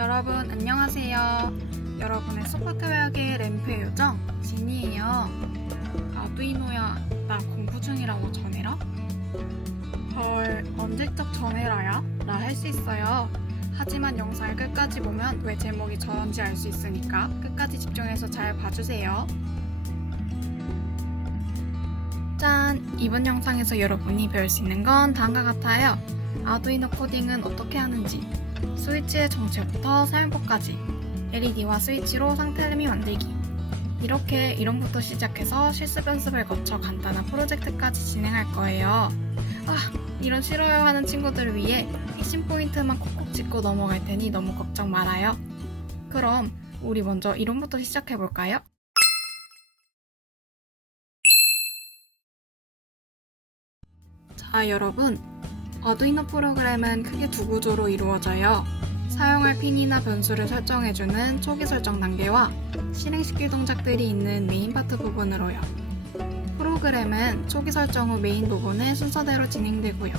여러분 안녕하세요. 여러분의 소프트웨어계의 램프의 요정 진이에요. 아두이노야, 나 공부 중이라고 전해라? 헐, 언제적 전해라야? 나 할 수 있어요. 하지만 영상을 끝까지 보면 왜 제목이 저런지 알 수 있으니까 끝까지 집중해서 잘 봐주세요. 짠! 이번 영상에서 여러분이 배울 수 있는 건 다음과 같아요. 아두이노 코딩은 어떻게 하는지, 스위치의 정체부터 사용법까지, LED와 스위치로 상태름이 만들기, 이렇게 이론부터 시작해서 실습 연습을 거쳐 간단한 프로젝트까지 진행할 거예요. 이런 싫어요 하는 친구들을 위해 핵심 포인트만 콕콕 짚고 넘어갈 테니 너무 걱정 말아요. 그럼 우리 먼저 이론부터 시작해볼까요? 자, 여러분, 아두이노 프로그램은 크게 두 구조로 이루어져요. 사용할 핀이나 변수를 설정해주는 초기 설정 단계와 실행시킬 동작들이 있는 메인 파트 부분으로요. 프로그램은 초기 설정 후 메인 부분은 순서대로 진행되고요.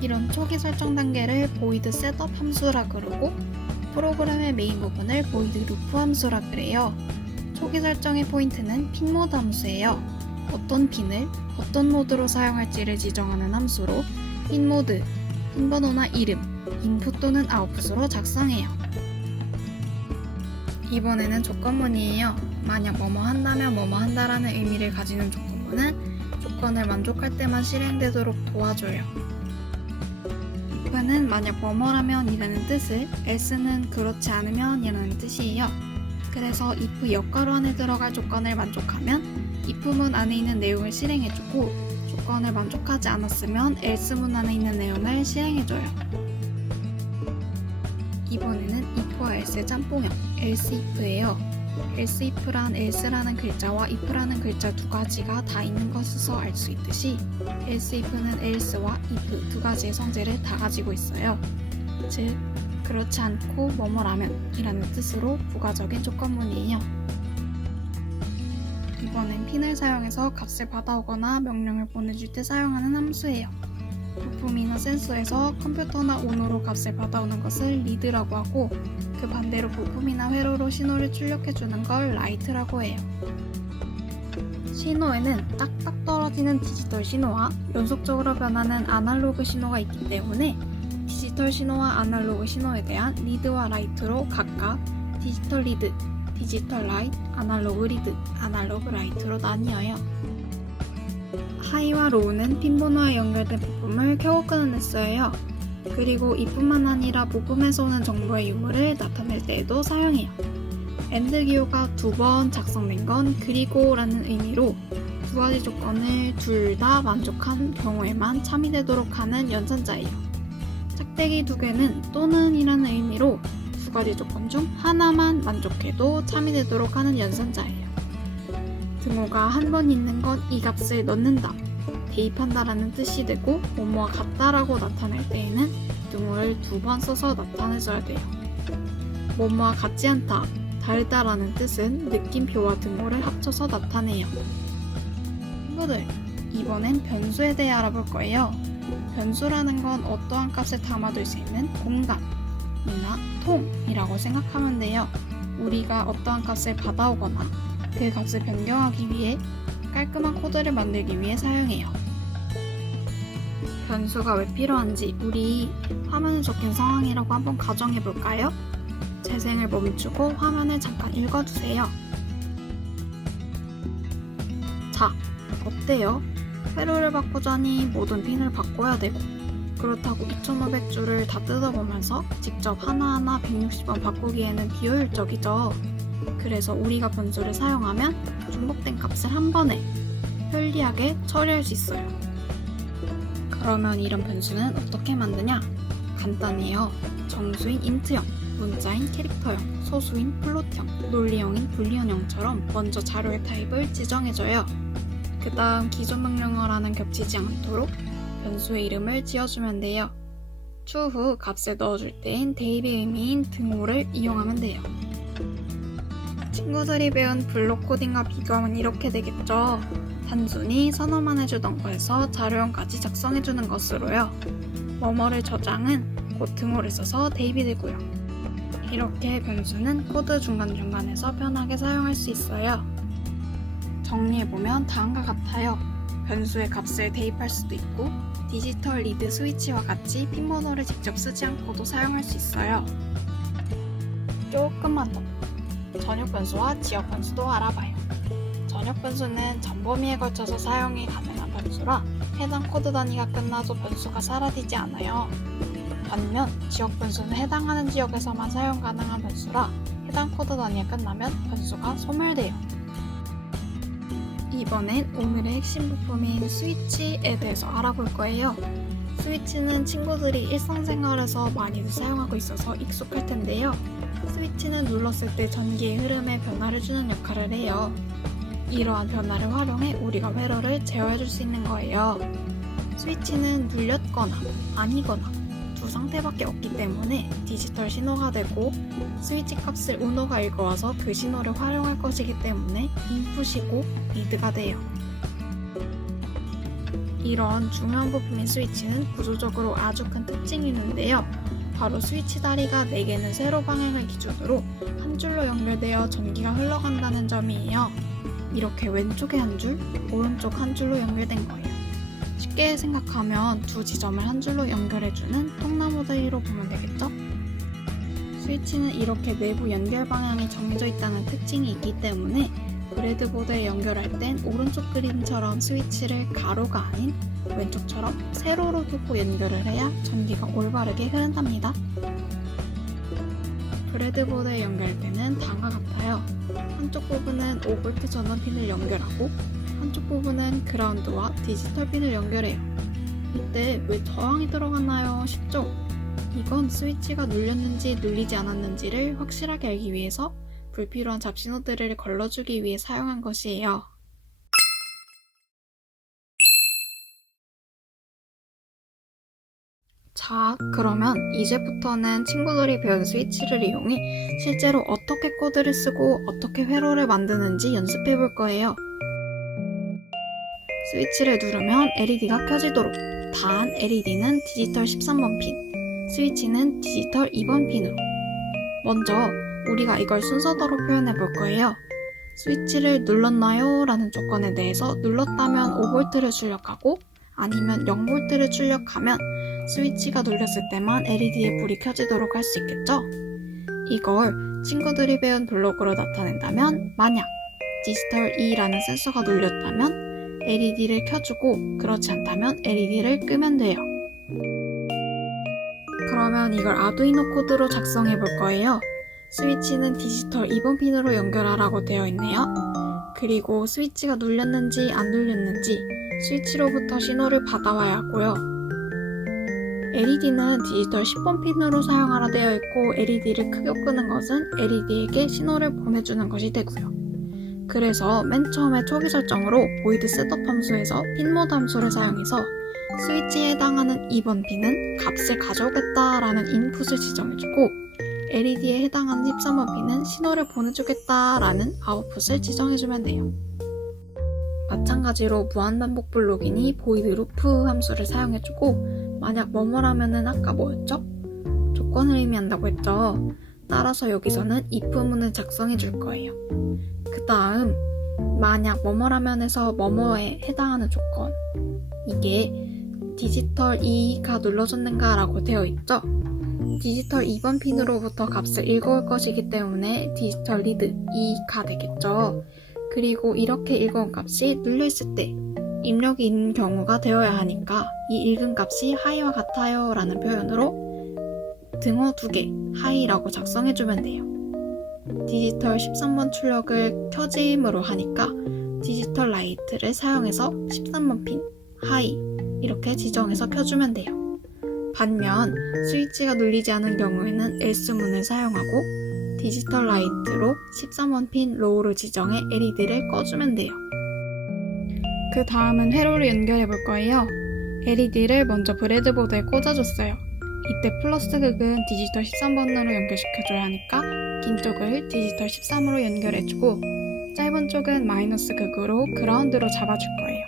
이런 초기 설정 단계를 보이드 셋업 함수라 그러고, 프로그램의 메인 부분을 보이드 루프 함수라 그래요. 초기 설정의 포인트는 핀 모드 함수예요. 어떤 핀을 어떤 모드로 사용할지를 지정하는 함수로 핀 모드, 핀 번호나 이름, 인풋 또는 아웃풋으로 작성해요. 이번에는 조건문이에요. 만약 뭐뭐 한다면 뭐뭐 한다라는 의미를 가지는 조건문은 조건을 만족할 때만 실행되도록 도와줘요. if는 만약 뭐뭐라면 이라는 뜻을, else는 그렇지 않으면 이라는 뜻이에요. 그래서 if 역괄호 안에 들어갈 조건을 만족하면 if문 안에 있는 내용을 실행해주고, 조건을 만족하지 않았으면 else문 안에 있는 내용을 실행해줘요. 이번에는 if와 else의 짬뽕형, else if예요. else if란 else라는 글자와 if라는 글자 두 가지가 다 있는 것에서 알 수 있듯이 else if는 else와 if 두 가지의 성질을 다 가지고 있어요. 즉, 그렇지 않고 뭐뭐라면 이라는 뜻으로 부가적인 조건문이에요. 이번엔 핀을 사용해서 값을 받아오거나 명령을 보내줄 때 사용하는 함수예요. 부품이나 센서에서 컴퓨터나 온으로 값을 받아오는 것을 리드라고 하고, 그 반대로 부품이나 회로로 신호를 출력해주는 걸 라이트라고 해요. 신호에는 딱딱 떨어지는 디지털 신호와 연속적으로 변하는 아날로그 신호가 있기 때문에 디지털 신호와 아날로그 신호에 대한 리드와 라이트로 각각 디지털 리드, 디지털 라이트, 아날로그 리드, 아날로그 라이트로 나뉘어요. 하이와 로우는 핀 번호와 연결된 부품을 켜고 끄는 데 쓰여요. 그리고 이뿐만 아니라 부품에서 오는 정보의 유무를 나타낼 때에도 사용해요. AND 기호가 두 번 작성된 건 그리고 라는 의미로 두 가지 조건을 둘 다 만족한 경우에만 참이되도록 하는 연산자예요. 짝대기 두 개는 또는 이라는 의미로 두 가지 조건 중 하나만 만족해도 참이되도록 하는 연산자예요. 등호가 한 번 있는 건 이 값을 넣는다, 대입한다 라는 뜻이 되고, 뭐뭐와 같다라고 나타낼 때에는 등호를 두 번 써서 나타내줘야 돼요. 뭐뭐와 같지 않다, 다르다 라는 뜻은 느낌표와 등호를 합쳐서 나타내요. 친구들, 이번엔 변수에 대해 알아볼 거예요. 변수라는 건 어떠한 값을 담아둘 수 있는 공간이나 통이라고 생각하면 돼요. 우리가 어떠한 값을 받아오거나 그 값을 변경하기 위해 깔끔한 코드를 만들기 위해 사용해요. 변수가 왜 필요한지 우리 화면에 적힌 상황이라고 한번 가정해 볼까요? 재생을 멈추고 화면을 잠깐 읽어주세요. 자, 어때요? 회로를 바꾸자니 모든 핀을 바꿔야 되고, 그렇다고 2500줄을 다 뜯어보면서 직접 하나하나 160번 바꾸기에는 비효율적이죠. 그래서 우리가 변수를 사용하면 중복된 값을 한 번에 편리하게 처리할 수 있어요. 그러면 이런 변수는 어떻게 만드냐? 간단해요. 정수인 인트형, 문자인 캐릭터형, 소수인 플롯형, 논리형인 불리언형처럼 먼저 자료의 타입을 지정해줘요. 그 다음 기존 명령어라는 겹치지 않도록 변수의 이름을 지어주면 돼요. 추후 값을 넣어줄 때엔 대입의 의미인 등호를 이용하면 돼요. 친구들이 배운 블록 코딩과 비교하면 이렇게 되겠죠. 단순히 선언만 해주던 거에서 자료형까지 작성해주는 것으로요. 뭐뭐를 저장은 곧 등호를 써서 데이비드고요. 이렇게 변수는 코드 중간중간에서 편하게 사용할 수 있어요. 정리해보면 다음과 같아요. 변수의 값을 대입할 수도 있고 디지털 리드 스위치와 같이 핀번호를 직접 쓰지 않고도 사용할 수 있어요. 조금만 더 전역 변수와 지역 변수도 알아봐요. 전역 변수는 전 범위에 걸쳐서 사용이 가능한 변수라 해당 코드 단위가 끝나도 변수가 사라지지 않아요. 반면 지역 변수는 해당하는 지역에서만 사용 가능한 변수라 해당 코드 단위가 끝나면 변수가 소멸돼요. 이번엔 오늘의 핵심 부품인 스위치에 대해서 알아볼 거예요. 스위치는 친구들이 일상생활에서 많이들 사용하고 있어서 익숙할 텐데요. 스위치는 눌렀을 때 전기의 흐름에 변화를 주는 역할을 해요. 이러한 변화를 활용해 우리가 회로를 제어해줄 수 있는 거예요. 스위치는 눌렸거나 아니거나 두 상태밖에 없기 때문에 디지털 신호가 되고 스위치 값을 우노가 읽어와서 그 신호를 활용할 것이기 때문에 인풋이고 리드가 돼요. 이런 중요한 부품인 스위치는 구조적으로 아주 큰 특징이 있는데요. 바로 스위치 다리가 4개는 세로 방향을 기준으로 한 줄로 연결되어 전기가 흘러간다는 점이에요. 이렇게 왼쪽에 한 줄, 오른쪽 한 줄로 연결된 거예요. 쉽게 생각하면 두 지점을 한 줄로 연결해주는 통나무 다리로 보면 되겠죠? 스위치는 이렇게 내부 연결 방향이 정해져 있다는 특징이 있기 때문에 브레드보드에 연결할 땐 오른쪽 그림처럼 스위치를 가로가 아닌 왼쪽처럼 세로로 두고 연결을 해야 전기가 올바르게 흐른답니다. 브레드보드에 연결할 때는 다음과 같아요. 한쪽 부분은 5V 전원 핀을 연결하고 한쪽 부분은 그라운드와 디지털 핀을 연결해요. 이때 왜 저항이 들어갔나요? 싶죠? 이건 스위치가 눌렸는지 눌리지 않았는지를 확실하게 알기 위해서 불필요한 잡신호들을 걸러주기 위해 사용한 것이에요. 자, 그러면 이제부터는 친구들이 배운 스위치를 이용해 실제로 어떻게 코드를 쓰고 어떻게 회로를 만드는지 연습해 볼 거예요. 스위치를 누르면 LED가 켜지도록. 단 LED는 디지털 13번 핀, 스위치는 디지털 2번 핀으로. 먼저 우리가 이걸 순서대로 표현해 볼 거예요. 스위치를 눌렀나요? 라는 조건에 대해서 눌렀다면 5V를 출력하고 아니면 0V를 출력하면 스위치가 눌렸을 때만 LED의 불이 켜지도록 할 수 있겠죠? 이걸 친구들이 배운 블록으로 나타낸다면 만약 디지털 2라는 센서가 눌렸다면 LED를 켜주고 그렇지 않다면 LED를 끄면 돼요. 그러면 이걸 아두이노 코드로 작성해 볼 거예요. 스위치는 디지털 2번 핀으로 연결하라고 되어 있네요. 그리고 스위치가 눌렸는지 안 눌렸는지 스위치로부터 신호를 받아와야 하고요. LED는 디지털 10번 핀으로 사용하라 되어 있고 LED를 크게 끄는 것은 LED에게 신호를 보내주는 것이 되고요. 그래서 맨 처음에 초기 설정으로 void setup 함수에서 핀모드 함수를 사용해서 스위치에 해당하는 2번 핀은 값을 가져오겠다라는 인풋을 지정해주고 LED에 해당하는 13번 핀은 신호를 보내주겠다라는 아웃풋을 지정해주면 돼요. 마찬가지로 무한반복 블록이니 void loop 함수를 사용해주고 만약 뭐뭐라면은 아까 뭐였죠? 조건을 의미한다고 했죠? 따라서 여기서는 if문을 작성해줄 거예요. 그 다음 만약 뭐뭐라면에서 뭐뭐에 해당하는 조건 이게 디지털 2가 눌러졌는가 라고 되어 있죠? 디지털 2번 핀으로부터 값을 읽어올 것이기 때문에 디지털 리드 2가 되겠죠. 그리고 이렇게 읽어온 값이 눌려있을 때 입력이 있는 경우가 되어야 하니까 이 읽은 값이 하이와 같아요 라는 표현으로 등호 2개 하이라고 작성해주면 돼요. 디지털 13번 출력을 켜짐으로 하니까 디지털 라이트를 사용해서 13번 핀 하이 이렇게 지정해서 켜주면 돼요. 반면 스위치가 눌리지 않은 경우에는 else문을 사용하고 디지털 라이트로 13번 핀 로우를 지정해 LED를 꺼주면 돼요. 그 다음은 회로를 연결해 볼 거예요. LED를 먼저 브레드보드에 꽂아줬어요. 이때 플러스 극은 디지털 13번으로 연결시켜줘야 하니까 긴 쪽을 디지털 13으로 연결해주고 짧은 쪽은 마이너스 극으로 그라운드로 잡아줄 거예요.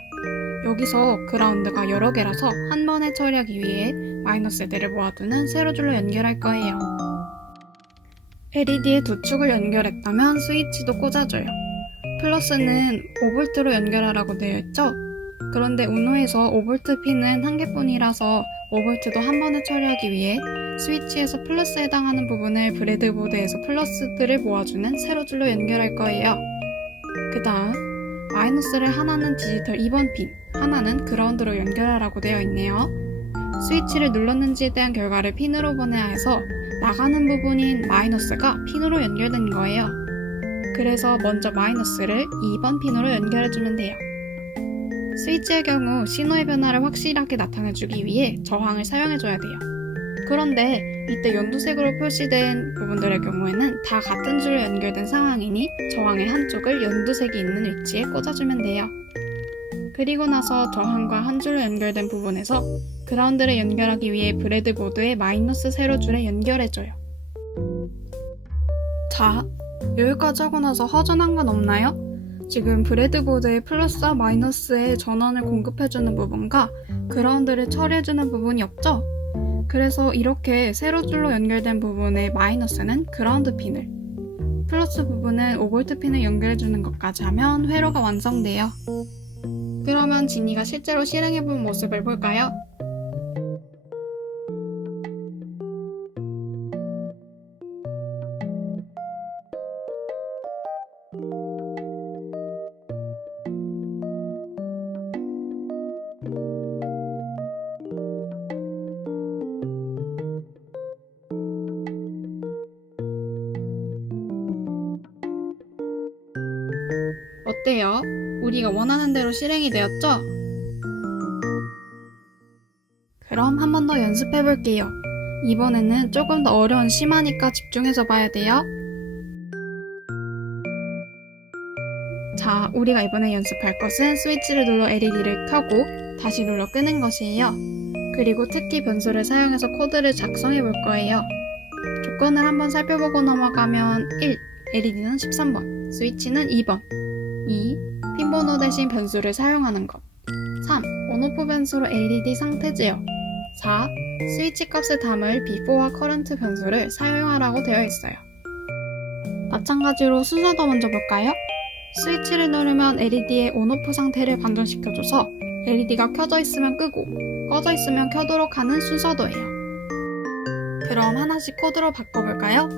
여기서 그라운드가 여러 개라서 한 번에 처리하기 위해 마이너스 세대를 모아두는 세로줄로 연결할 거예요. LED의 두 축을 연결했다면 스위치도 꽂아줘요. 플러스는 5V로 연결하라고 되어 있죠? 그런데 우노에서 5V 핀은 한 개뿐이라서 5V도 한 번에 처리하기 위해 스위치에서 플러스에 해당하는 부분을 브레드보드에서 플러스들을 모아주는 세로줄로 연결할 거예요. 그 다음 마이너스를 하나는 디지털 2번 핀, 하나는 그라운드로 연결하라고 되어 있네요. 스위치를 눌렀는지에 대한 결과를 핀으로 보내야 해서 나가는 부분인 마이너스가 핀으로 연결된 거예요. 그래서 먼저 마이너스를 2번 핀으로 연결해주면 돼요. 스위치의 경우 신호의 변화를 확실하게 나타내주기 위해 저항을 사용해줘야 돼요. 그런데 이때 연두색으로 표시된 부분들의 경우에는 다 같은 줄로 연결된 상황이니 저항의 한쪽을 연두색이 있는 위치에 꽂아주면 돼요. 그리고 나서 저항과 한 줄로 연결된 부분에서 그라운드를 연결하기 위해 브레드보드의 마이너스 세로줄에 연결해줘요. 자, 여기까지 하고 나서 허전한 건 없나요? 지금 브레드보드의 플러스와 마이너스에 전원을 공급해주는 부분과 그라운드를 처리해주는 부분이 없죠? 그래서 이렇게 세로줄로 연결된 부분의 마이너스는 그라운드 핀을, 플러스 부분은 5V 핀을 연결해주는 것까지 하면 회로가 완성돼요. 그러면 지니가 실제로 실행해본 모습을 볼까요? 어때요? 우리가 원하는 대로 실행이 되었죠? 그럼 한 번 더 연습해 볼게요. 이번에는 조금 더 어려운 심하니까 집중해서 봐야 돼요. 자, 우리가 이번에 연습할 것은 스위치를 눌러 LED를 켜고 다시 눌러 끄는 것이에요. 그리고 특히 변수를 사용해서 코드를 작성해 볼 거예요. 조건을 한번 살펴보고 넘어가면 1. LED는 13번, 스위치는 2번. 2. 핀번호 대신 변수를 사용하는 것. 3. 온오프 변수로 LED 상태 제어. 4. 스위치 값을 담을 before와 current 변수를 사용하라고 되어 있어요. 마찬가지로 순서도 먼저 볼까요? 스위치를 누르면 LED의 온오프 상태를 반전시켜줘서 LED가 켜져 있으면 끄고 꺼져 있으면 켜도록 하는 순서도예요. 그럼 하나씩 코드로 바꿔볼까요?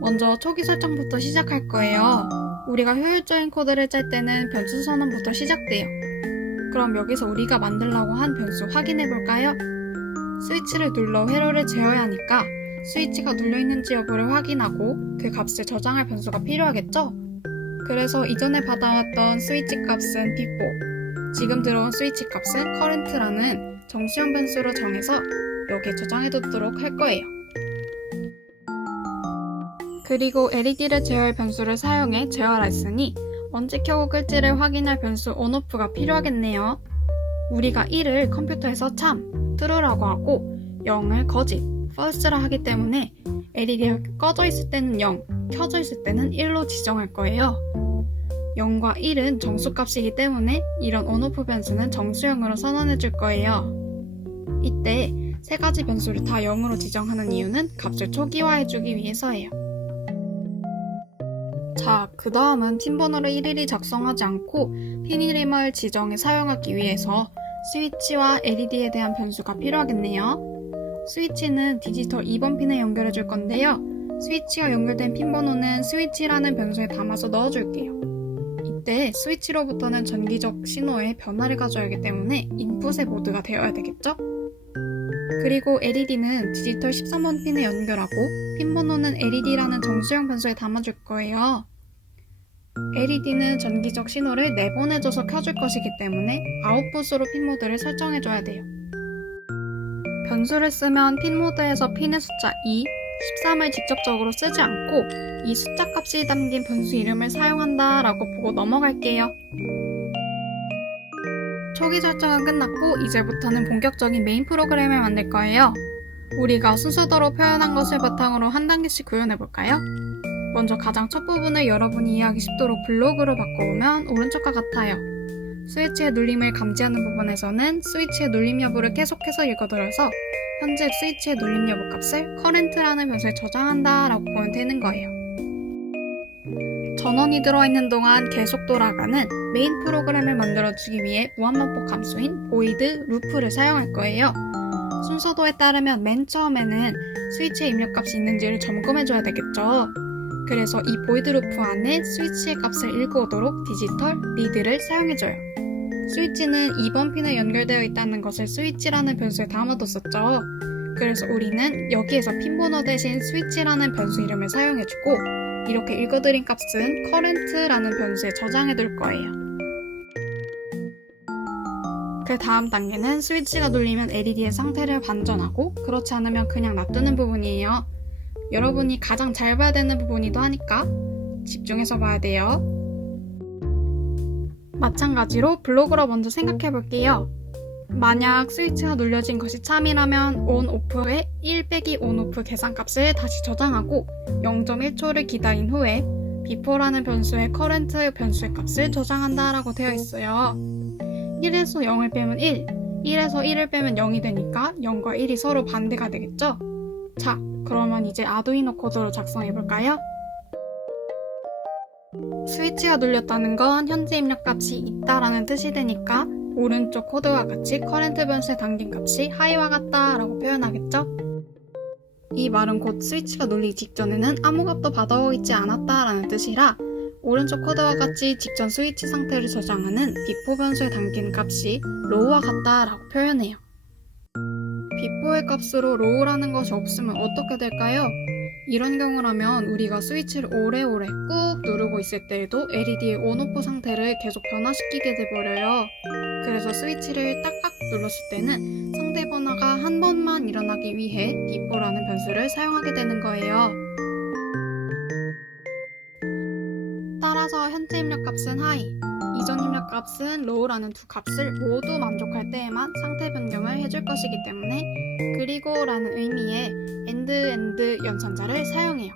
먼저 초기 설정부터 시작할 거예요. 우리가 효율적인 코드를 짤 때는 변수 선언부터 시작돼요. 그럼 여기서 우리가 만들려고 한 변수 확인해볼까요? 스위치를 눌러 회로를 제어해야 하니까 스위치가 눌려있는지 여부를 확인하고 그 값을 저장할 변수가 필요하겠죠? 그래서 이전에 받아왔던 스위치 값은 before, 지금 들어온 스위치 값은 current라는 정수형 변수로 정해서 여기에 저장해두도록 할 거예요. 그리고 LED를 제어할 변수를 사용해 제어하라 했으니 언제 켜고 끌지를 확인할 변수 onOff가 필요하겠네요. 우리가 1을 컴퓨터에서 참, true라고 하고 0을 거짓, false라 하기 때문에 LED가 꺼져 있을 때는 0, 켜져 있을 때는 1로 지정할 거예요. 0과 1은 정수값이기 때문에 이런 onOff 변수는 정수형으로 선언해 줄 거예요. 이때 세 가지 변수를 다 0으로 지정하는 이유는 값을 초기화해 주기 위해서예요. 자, 그 다음은 핀번호를 일일이 작성하지 않고 핀 이름을 지정해 사용하기 위해서 스위치와 LED에 대한 변수가 필요하겠네요. 스위치는 디지털 2번 핀에 연결해 줄 건데요. 스위치가 연결된 핀번호는 스위치라는 변수에 담아서 넣어줄게요. 이때 스위치로부터는 전기적 신호에 변화를 가져야 하기 때문에 인풋의 모드가 되어야 되겠죠? 그리고 LED는 디지털 13번 핀에 연결하고 핀번호는 LED라는 정수형 변수에 담아줄 거예요. LED는 전기적 신호를 내보내줘서 켜줄 것이기 때문에 아웃풋으로 핀 모드를 설정해줘야 돼요. 변수를 쓰면 핀 모드에서 핀의 숫자 2, 13을 직접적으로 쓰지 않고 이 숫자 값이 담긴 변수 이름을 사용한다 라고 보고 넘어갈게요. 초기 설정은 끝났고 이제부터는 본격적인 메인 프로그램을 만들 거예요. 우리가 순서대로 표현한 것을 바탕으로 한 단계씩 구현해볼까요? 먼저 가장 첫 부분을 여러분이 이해하기 쉽도록 블록으로 바꿔보면 오른쪽과 같아요. 스위치의 눌림을 감지하는 부분에서는 스위치의 눌림 여부를 계속해서 읽어들어서 현재 스위치의 눌림 여부 값을 current라는 변수에 저장한다 라고 보면 되는 거예요. 전원이 들어있는 동안 계속 돌아가는 메인 프로그램을 만들어주기 위해 무한반복 함수인 void loop를 사용할 거예요. 순서도에 따르면 맨 처음에는 스위치에 입력값이 있는지를 점검해줘야 되겠죠. 그래서 이 void loop 안에 스위치의 값을 읽어오도록 디지털 read를 사용해줘요. 스위치는 2번 핀에 연결되어 있다는 것을 스위치라는 변수에 담아뒀었죠. 그래서 우리는 여기에서 핀 번호 대신 스위치라는 변수 이름을 사용해주고 이렇게 읽어드린 값은 current라는 변수에 저장해둘 거예요. 그 다음 단계는 스위치가 눌리면 LED의 상태를 반전하고 그렇지 않으면 그냥 놔두는 부분이에요. 여러분이 가장 잘 봐야 되는 부분이기도 하니까 집중해서 봐야 돼요. 마찬가지로 블록으로 먼저 생각해 볼게요. 만약 스위치가 눌려진 것이 참이라면 ON/OFF의 1-ON/OFF 계산값을 다시 저장하고 0.1초를 기다린 후에 before라는 변수의 current 변수의 값을 저장한다 라고 되어 있어요. 1에서 0을 빼면 1, 1에서 1을 빼면 0이 되니까 0과 1이 서로 반대가 되겠죠? 자, 그러면 이제 아두이노 코드로 작성해 볼까요? 스위치가 눌렸다는 건 현재 입력값이 있다라는 뜻이 되니까 오른쪽 코드와 같이 current 변수에 담긴 값이 high와 같다 라고 표현하겠죠? 이 말은 곧 스위치가 눌리기 직전에는 아무 값도 받아오고 있지 않았다 라는 뜻이라 오른쪽 코드와 같이 직전 스위치 상태를 저장하는 before 변수에 담긴 값이 low와 같다 라고 표현해요. before의 값으로 low라는 것이 없으면 어떻게 될까요? 이런 경우라면 우리가 스위치를 오래오래 꾹 누르고 있을 때에도 LED의 ON/OFF 상태를 계속 변화시키게 돼버려요. 그래서 스위치를 딱딱 눌렀을 때는 상태 변화가 한 번만 일어나기 위해 before라는 변수를 사용하게 되는 거예요. 따라서 현재 입력값은 high, 이전 입력값은 low라는 두 값을 모두 만족할 때에만 상태 변경을 해줄 것이기 때문에 그리고 라는 의미의 and 연산자를 사용해요.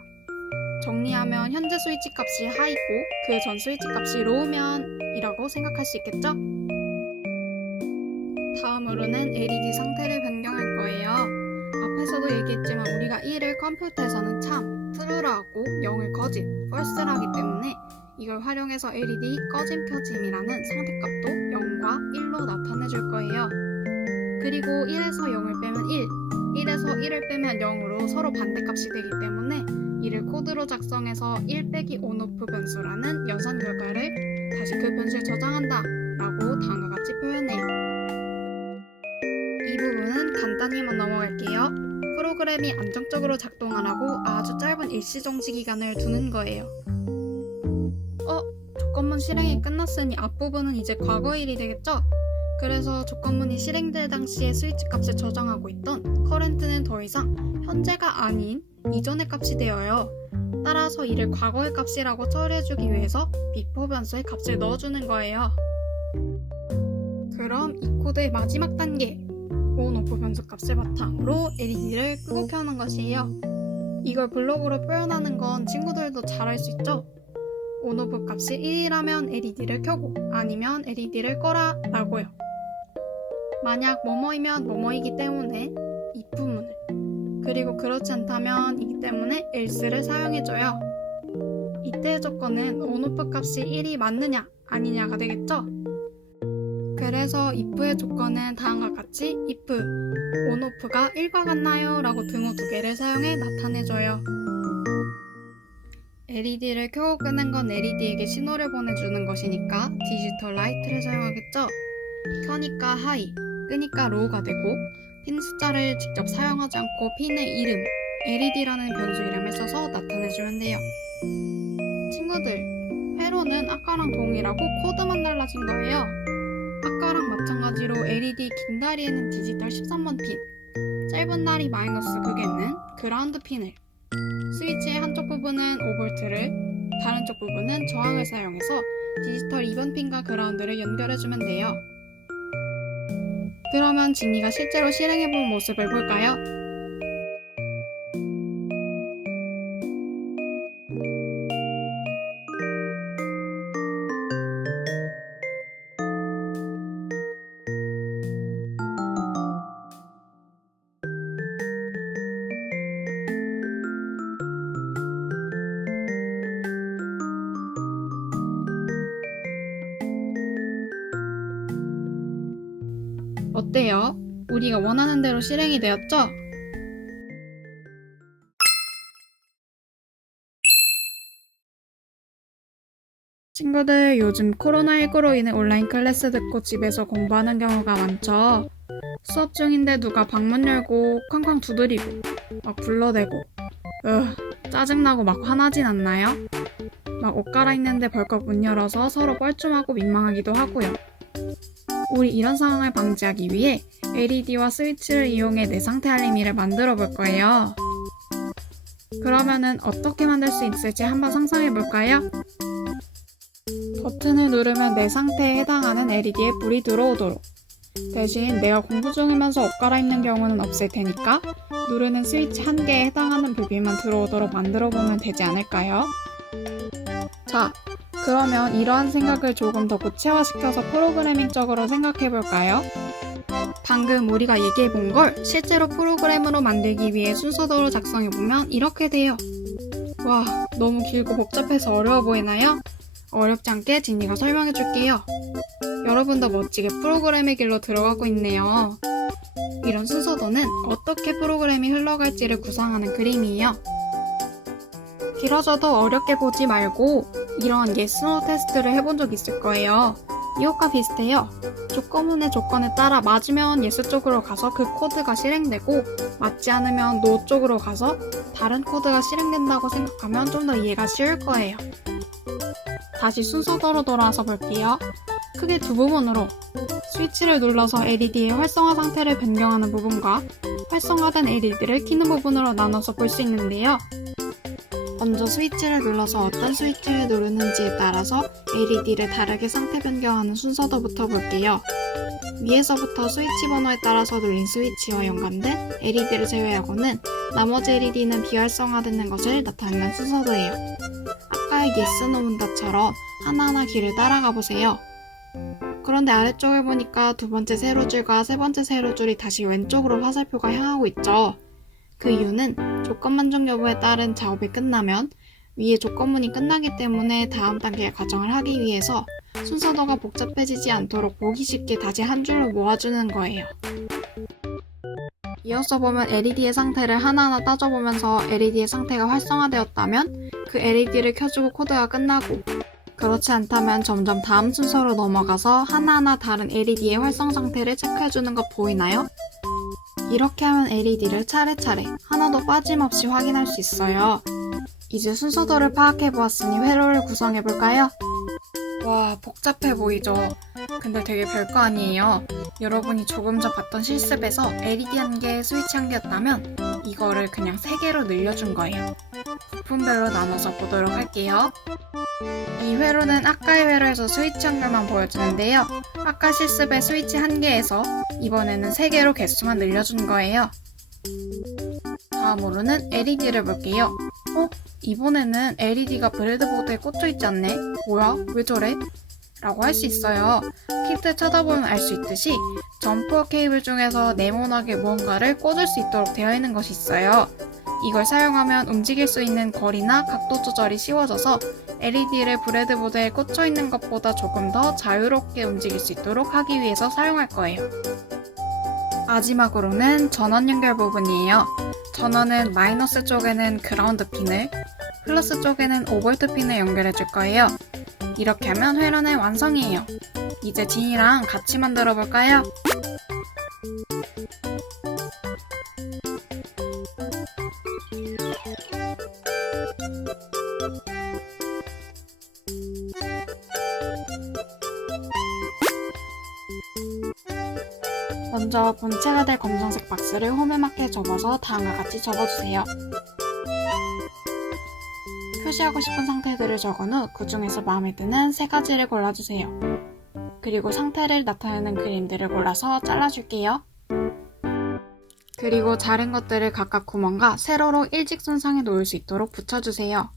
정리하면 현재 스위치 값이 high고 그 전 스위치 값이 low면 이라고 생각할 수 있겠죠? 다음으로는 LED 상태를 변경할 거예요. 앞에서도 얘기했지만 우리가 1을 컴퓨터에서는 참, true라고 0을 거짓, false라 하기 때문에 이걸 활용해서 LED 꺼짐 켜짐이라는 상태값도 0과 1로 나타내줄 거예요. 그리고 1에서 0을 빼면 1, 1에서 1을 빼면 0으로 서로 반대값이 되기 때문에 이를 코드로 작성해서 1-ON/OFF 변수라는 연산 결과를 다시 그 변수에 저장한다 라고 다음과 같이 표현해요. 이 부분은 간단히만 넘어갈게요. 프로그램이 안정적으로 작동하라고 아주 짧은 일시정지 기간을 두는 거예요. 조건문 실행이 끝났으니 앞부분은 이제 과거 일이 되겠죠? 그래서 조건문이 실행될 당시에 스위치 값을 저장하고 있던 current는 더 이상 현재가 아닌 이전의 값이 되어요. 따라서 이를 과거의 값이라고 처리해주기 위해서 before 변수의 값을 넣어주는 거예요. 그럼 이 코드의 마지막 단계, ON/OFF 변수 값을 바탕으로 LED를 끄고 켜는 것이에요. 이걸 블록으로 표현하는 건 친구들도 잘 알 수 있죠? ON/OFF 값이 1이라면 LED를 켜고 아니면 LED를 꺼라 라고요. 만약 뭐뭐이면 뭐뭐이기 때문에 if문을, 그리고 그렇지 않다면 이기 때문에 else를 사용해줘요. 이때의 조건은 ON/OFF 값이 1이 맞느냐 아니냐가 되겠죠? 그래서 if의 조건은 다음과 같이 if ON/OFF가 1과 같나요? 라고 등호 두 개를 사용해 나타내줘요. LED를 켜고 끄는 건 LED에게 신호를 보내주는 것이니까 디지털 라이트를 사용하겠죠? 켜니까 high, 끄니까 low가 되고 핀 숫자를 직접 사용하지 않고 핀의 이름, LED라는 변수 이름을 써서 나타내주면 돼요. 친구들, 회로는 아까랑 동일하고 코드만 달라진 거예요. 아까랑 마찬가지로 LED 긴 다리에는 디지털 13번 핀, 짧은 다리 마이너스 극에는 그라운드 핀을, 스위치의 한쪽 부분은 5V를, 다른 쪽 부분은 저항을 사용해서 디지털 2번 핀과 그라운드를 연결해주면 돼요. 그러면 진이가 실제로 실행해본 모습을 볼까요? 어때요? 우리가 원하는 대로 실행이 되었죠? 친구들, 요즘 코로나19로 인해 온라인 클래스 듣고 집에서 공부하는 경우가 많죠? 수업 중인데 누가 방문 열고 쾅쾅 두드리고 막 불러대고 짜증나고 막 화나진 않나요? 막 옷 갈아입는데 벌컥 문 열어서 서로 뻘쭘하고 민망하기도 하고요. 우리 이런 상황을 방지하기 위해 LED와 스위치를 이용해 내 상태 알림이를 만들어 볼 거예요. 그러면은 어떻게 만들 수 있을지 한번 상상해 볼까요? 버튼을 누르면 내 상태에 해당하는 LED에 불이 들어오도록, 대신 내가 공부 중이면서 옷 갈아입는 경우는 없을 테니까 누르는 스위치 한 개에 해당하는 불빛만 들어오도록 만들어 보면 되지 않을까요? 자, 그러면 이러한 생각을 조금 더 구체화시켜서 프로그래밍적으로 생각해 볼까요? 방금 우리가 얘기해 본 걸 실제로 프로그램으로 만들기 위해 순서대로 작성해 보면 이렇게 돼요. 와, 너무 길고 복잡해서 어려워 보이나요? 어렵지 않게 진이가 설명해 줄게요. 여러분도 멋지게 프로그램의 길로 들어가고 있네요. 이런 순서도는 어떻게 프로그램이 흘러갈지를 구상하는 그림이에요. 길어져도 어렵게 보지 말고 이런 yes, no 테스트를 해본 적 있을 거예요. 이것과 비슷해요. 조건문의 조건에 따라 맞으면 yes 쪽으로 가서 그 코드가 실행되고 맞지 않으면 no 쪽으로 가서 다른 코드가 실행된다고 생각하면 좀 더 이해가 쉬울 거예요. 다시 순서대로 돌아와서 볼게요. 크게 두 부분으로 스위치를 눌러서 LED의 활성화 상태를 변경하는 부분과 활성화된 LED를 켜는 부분으로 나눠서 볼 수 있는데요. 먼저 스위치를 눌러서 어떤 스위치를 누르는지에 따라서 LED를 다르게 상태 변경하는 순서도부터 볼게요. 위에서부터 스위치 번호에 따라서 눌린 스위치와 연관된 LED를 제외하고는 나머지 LED는 비활성화되는 것을 나타내는 순서도예요. 아까의 yes, no 문답처럼 하나하나 길을 따라가 보세요. 그런데 아래쪽을 보니까 두 번째 세로줄과 세 번째 세로줄이 다시 왼쪽으로 화살표가 향하고 있죠. 그 이유는 조건 만족 여부에 따른 작업이 끝나면 위에 조건문이 끝나기 때문에 다음 단계의 과정을 하기 위해서 순서도가 복잡해지지 않도록 보기 쉽게 다시 한 줄로 모아주는 거예요. 이어서 보면 LED의 상태를 하나하나 따져보면서 LED의 상태가 활성화되었다면 그 LED를 켜주고 코드가 끝나고, 그렇지 않다면 점점 다음 순서로 넘어가서 하나하나 다른 LED의 활성 상태를 체크해주는 것 보이나요? 이렇게 하면 LED를 차례차례 하나도 빠짐없이 확인할 수 있어요. 이제 순서도를 파악해보았으니 회로를 구성해볼까요? 와, 복잡해 보이죠? 근데 되게 별거 아니에요. 여러분이 조금 전 봤던 실습에서 LED 한 개, 스위치 한 개였다면 이거를 그냥 3개로 늘려준 거예요. 부품별로 나눠서 보도록 할게요. 이 회로는 아까의 회로에서 스위치 한 개만 보여주는데요. 아까 실습에 스위치 한 개에서 이번에는 3개로 개수만 늘려준 거예요. 다음으로는 LED를 볼게요. 이번에는 LED가 브레드보드에 꽂혀있지 않네? 뭐야? 왜 저래? 라고 할 수 있어요. 키트 쳐다보면 알 수 있듯이 점퍼 케이블 중에서 네모나게 무언가를 꽂을 수 있도록 되어 있는 것이 있어요. 이걸 사용하면 움직일 수 있는 거리나 각도 조절이 쉬워져서 LED를 브레드보드에 꽂혀 있는 것보다 조금 더 자유롭게 움직일 수 있도록 하기 위해서 사용할 거예요. 마지막으로는 전원 연결 부분이에요. 전원은 마이너스 쪽에는 그라운드 핀을, 플러스 쪽에는 5V 핀을 연결해 줄 거예요. 이렇게 하면 회로는 완성이에요. 이제 진이랑 같이 만들어 볼까요? 먼저 본체가 될 검정색 박스를 홈에 맞게 접어서 다음과 같이 접어주세요. 표시하고 싶은 상태들을 적은 후 그 중에서 마음에 드는 3가지를 골라주세요. 그리고 상태를 나타내는 그림들을 골라서 잘라줄게요. 그리고 자른 것들을 각각 구멍과 세로로 일직선상에 놓을 수 있도록 붙여주세요.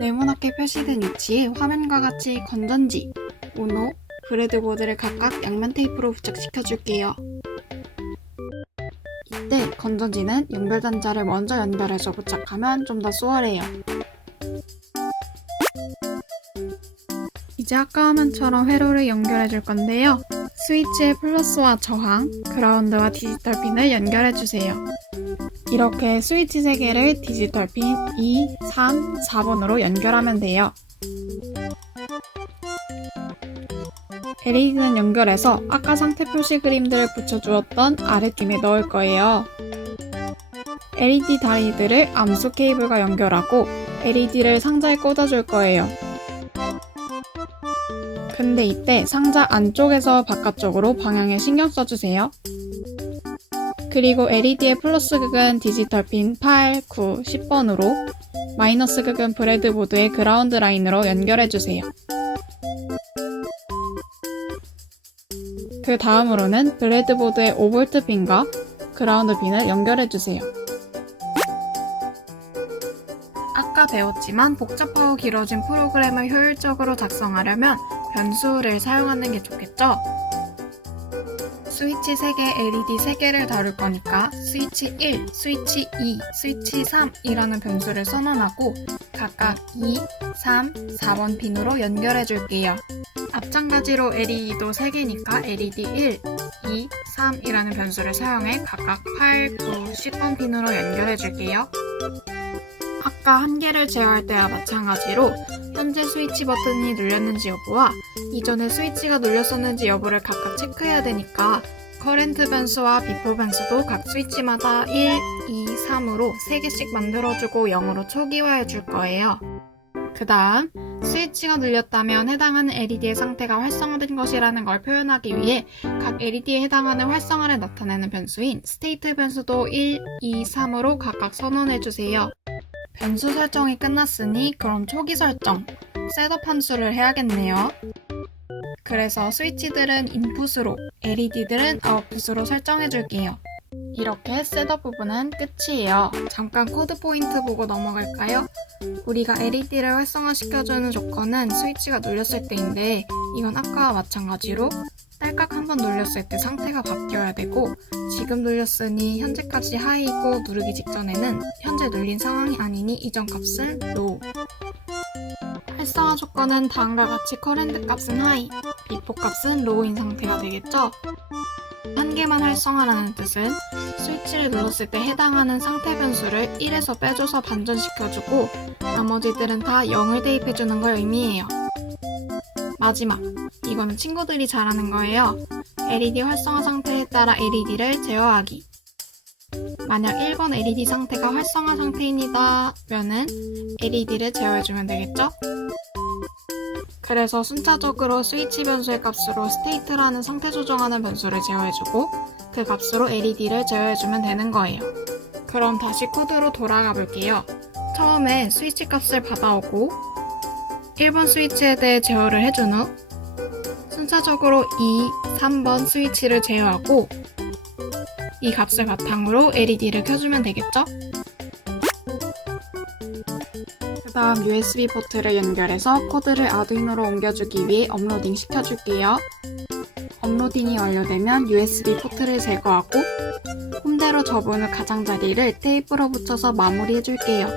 네모나게 표시된 위치에 화면과 같이 건전지, 우노, 브레드보드를 각각 양면 테이프로 부착시켜줄게요. 이때 건전지는 연결 단자를 먼저 연결해서 부착하면 좀 더 수월해요. 이제 이제 아까 화면처럼 회로를 연결해 줄 건데요. 스위치의 플러스와 저항, 그라운드와 디지털 핀을 연결해 주세요. 이렇게 스위치 3개를 디지털 핀 2, 3, 4번으로 연결하면 돼요. LED는 연결해서 아까 상태 표시 그림들을 붙여주었던 아랫김에 넣을 거예요. LED 다리들을 암수 케이블과 연결하고 LED를 상자에 꽂아줄 거예요. 근데 이때 상자 안쪽에서 바깥쪽으로 방향에 신경 써주세요. 그리고 LED의 플러스 극은 디지털 핀 8, 9, 10번으로 마이너스 극은 브레드보드의 그라운드 라인으로 연결해주세요. 그 다음으로는 브레드보드의 5V 핀과 그라운드 핀을 연결해주세요. 아까 배웠지만 복잡하고 길어진 프로그램을 효율적으로 작성하려면 변수를 사용하는 게 좋겠죠? 스위치 3개, LED 3개를 다룰 거니까 스위치 1, 스위치 2, 스위치 3이라는 변수를 선언하고 각각 2, 3, 4번 핀으로 연결해 줄게요. 앞장가지로 LED도 3개니까 LED 1, 2, 3이라는 변수를 사용해 각각 8, 9, 10번 핀으로 연결해 줄게요. 아까 한 개를 제어할 때와 마찬가지로 현재 스위치 버튼이 눌렸는지 여부와 이전에 스위치가 눌렸었는지 여부를 각각 체크해야 되니까 커렌트 변수와 비포 변수도 각 스위치마다 1, 2, 3으로 3개씩 만들어주고 0으로 초기화해 줄 거예요. 그 다음 스위치가 눌렸다면 해당하는 LED의 상태가 활성화된 것이라는 걸 표현하기 위해 각 LED에 해당하는 활성화를 나타내는 변수인 스테이트 변수도 1, 2, 3으로 각각 선언해주세요. 변수 설정이 끝났으니 그럼 초기 설정, 셋업 함수를 해야겠네요. 그래서 스위치들은 인풋으로, LED들은 아웃풋으로 설정해줄게요. 이렇게 셋업 부분은 끝이에요. 잠깐 코드 포인트 보고 넘어갈까요? 우리가 LED를 활성화시켜주는 조건은 스위치가 눌렸을 때인데 이건 아까와 마찬가지로 딸깍 한번 눌렸을 때 상태가 바뀌어야 되고 지금 눌렸으니 현재까지 하이이고 누르기 직전에는 현재 눌린 상황이 아니니 이전 값은 low. 활성화 조건은 다음과 같이 커렌트 값은 하이, 비포 값은 low인 상태가 되겠죠? 한 개만 활성화라는 뜻은 스위치를 눌렀을 때 해당하는 상태 변수를 1에서 빼줘서 반전시켜주고 나머지들은 다 0을 대입해주는 걸 의미해요. 마지막, 이거는 친구들이 잘하는 거예요. LED 활성화 상태에 따라 LED를 제어하기. 만약 1번 LED 상태가 활성화 상태입니다 면은 LED를 제어해주면 되겠죠? 그래서 순차적으로 스위치 변수의 값으로 스테이트라는 상태 조정하는 변수를 제어해주고 그 값으로 LED를 제어해주면 되는 거예요. 그럼 다시 코드로 돌아가 볼게요. 처음에 스위치 값을 받아오고 1번 스위치에 대해 제어를 해준 후 순차적으로 2, 3번 스위치를 제어하고 이 값을 바탕으로 LED를 켜주면 되겠죠? 그 다음 USB 포트를 연결해서 코드를 아두이노로 옮겨주기 위해 업로딩 시켜줄게요. 업로딩이 완료되면 USB 포트를 제거하고 홈대로 접은 후 가장자리를 테이프로 붙여서 마무리해줄게요.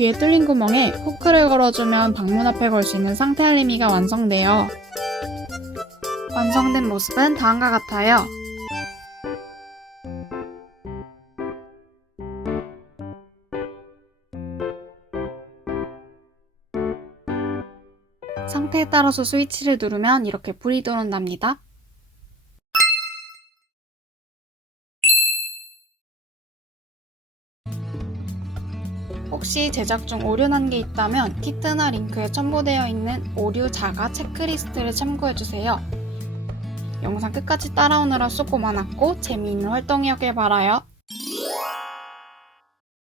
뒤에 뚫린 구멍에 후크를 걸어주면 방문 앞에 걸 수 있는 상태 알림이가 완성돼요. 완성된 모습은 다음과 같아요. 상태에 따라서 스위치를 누르면 이렇게 불이 들어온답니다. 혹시 제작 중 오류난 게 있다면 키트나 링크에 첨부되어 있는 오류 자가 체크리스트를 참고해주세요. 영상 끝까지 따라오느라 수고 많았고 재미있는 활동이었길 바라요.